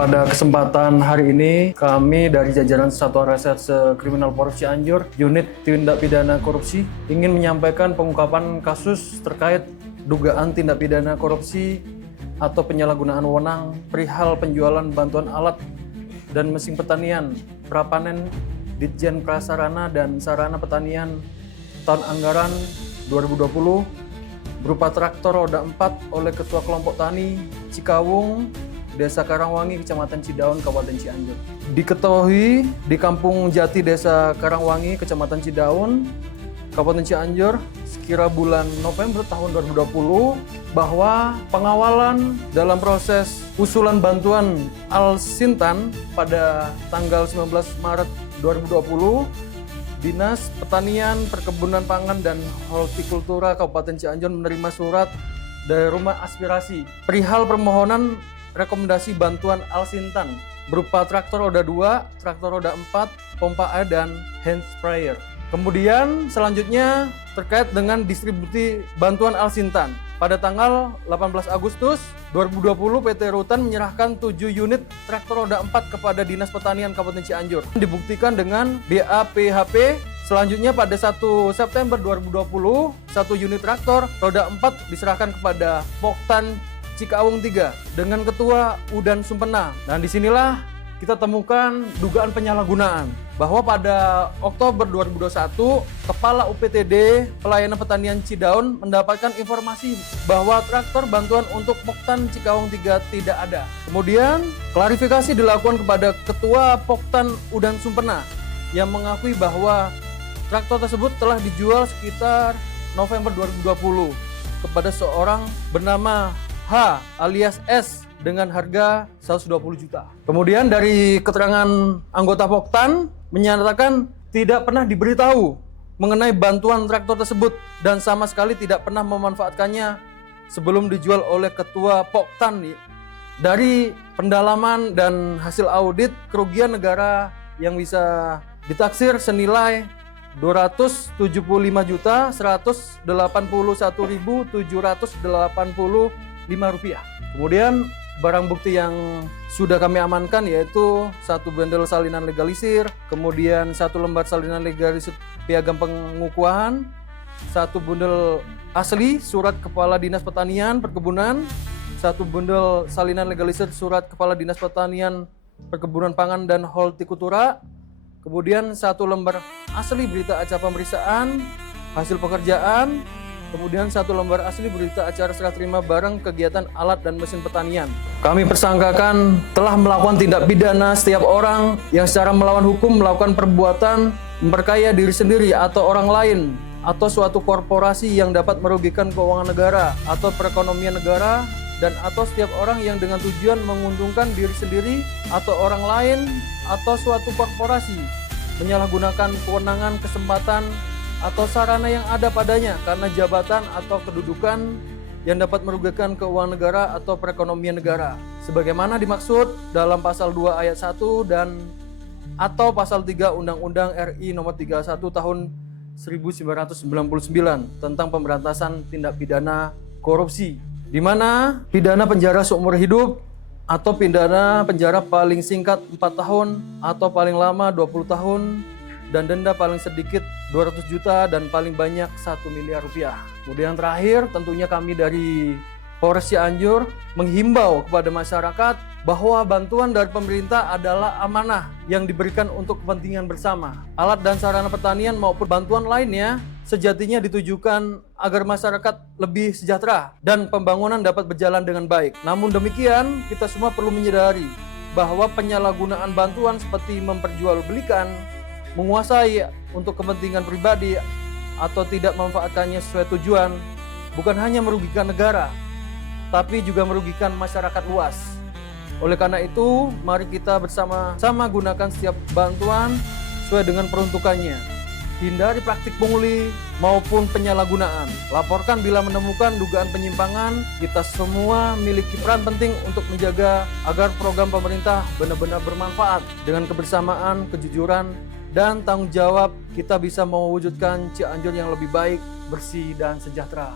Pada kesempatan hari ini, kami dari jajaran Satuan Reserse Kriminal Polres Cianjur, Unit Tindak Pidana Korupsi, ingin menyampaikan pengungkapan kasus terkait dugaan tindak pidana korupsi atau penyalahgunaan wewenang perihal penjualan bantuan alat dan mesin pertanian prapanen Ditjen Prasarana dan Sarana Pertanian tahun anggaran 2020 berupa traktor roda 4 oleh Ketua Kelompok Tani Cikawung, Desa Karangwangi, Kecamatan Cidaun, Kabupaten Cianjur. Diketahui di Kampung Jati, Desa Karangwangi, Kecamatan Cidaun, Kabupaten Cianjur, sekira bulan November tahun 2020, bahwa pengawalan dalam proses usulan bantuan Al-Sintan pada tanggal 19 Maret 2020, Dinas Pertanian, Perkebunan Pangan, dan Hortikultura Kabupaten Cianjur menerima surat dari Rumah Aspirasi perihal permohonan rekomendasi bantuan Al-Sintan berupa traktor roda 2, traktor roda 4, pompa air, dan hand sprayer. Kemudian selanjutnya terkait dengan distribusi bantuan Al-Sintan. Pada tanggal 18 Agustus 2020, PT Rutan menyerahkan 7 unit traktor roda 4 kepada Dinas Pertanian Kabupaten Cianjur. Dibuktikan dengan BAPHP. Selanjutnya pada 1 September 2020, 1 unit traktor roda 4 diserahkan kepada Poktan Cikawung 3 dengan Ketua Udan Sumpena. Dan disinilah kita temukan dugaan penyalahgunaan bahwa pada Oktober 2021, Kepala UPTD Pelayanan Pertanian Cidaun mendapatkan informasi bahwa traktor bantuan untuk Poktan Cikawung 3 tidak ada. Kemudian klarifikasi dilakukan kepada Ketua Poktan Udan Sumpena yang mengakui bahwa traktor tersebut telah dijual sekitar November 2020 kepada seorang bernama H alias S dengan harga 120 juta. Kemudian dari keterangan anggota Poktan menyatakan tidak pernah diberitahu mengenai bantuan traktor tersebut dan sama sekali tidak pernah memanfaatkannya sebelum dijual oleh Ketua Poktan. Dari pendalaman dan hasil audit, kerugian negara yang bisa ditaksir senilai 275.181.785 rupiah. Kemudian barang bukti yang sudah kami amankan yaitu 1 bendel salinan legalisir, kemudian 1 lembar salinan legalisir piagam pengukuhan, 1 bundel asli surat Kepala Dinas Pertanian Perkebunan, 1 bundel salinan legalisir surat Kepala Dinas Pertanian Perkebunan Pangan dan Hortikultura, kemudian 1 lembar asli berita acara pemeriksaan hasil pekerjaan, kemudian 1 lembar asli berita acara serah terima barang kegiatan alat dan mesin pertanian. Kami persangkakan telah melakukan tindak pidana setiap orang yang secara melawan hukum melakukan perbuatan memperkaya diri sendiri atau orang lain atau suatu korporasi yang dapat merugikan keuangan negara atau perekonomian negara, dan atau setiap orang yang dengan tujuan menguntungkan diri sendiri atau orang lain atau suatu korporasi menyalahgunakan kewenangan, kesempatan, atau sarana yang ada padanya karena jabatan atau kedudukan yang dapat merugikan keuangan negara atau perekonomian negara sebagaimana dimaksud dalam pasal 2 ayat 1 dan atau pasal 3 Undang-Undang RI nomor 31 tahun 1999 tentang pemberantasan tindak pidana korupsi, di mana pidana penjara seumur hidup atau pidana penjara paling singkat 4 tahun atau paling lama 20 tahun dan denda paling sedikit 200 juta dan paling banyak 1 miliar rupiah. Kemudian terakhir tentunya kami dari Polres Cianjur menghimbau kepada masyarakat bahwa bantuan dari pemerintah adalah amanah yang diberikan untuk kepentingan bersama. Alat dan sarana pertanian maupun bantuan lainnya sejatinya ditujukan agar masyarakat lebih sejahtera dan pembangunan dapat berjalan dengan baik. Namun demikian, kita semua perlu menyadari bahwa penyalahgunaan bantuan seperti memperjualbelikan, menguasai untuk kepentingan pribadi atau tidak memanfaatkannya sesuai tujuan bukan hanya merugikan negara tapi juga merugikan masyarakat luas. Oleh karena itu, mari kita bersama-sama gunakan setiap bantuan sesuai dengan peruntukannya. Hindari praktik pungli maupun penyalahgunaan. Laporkan bila menemukan dugaan penyimpangan. Kita semua memiliki peran penting untuk menjaga agar program pemerintah benar-benar bermanfaat. Dengan kebersamaan, kejujuran, dan tanggung jawab, kita bisa mewujudkan Cianjur yang lebih baik, bersih, dan sejahtera.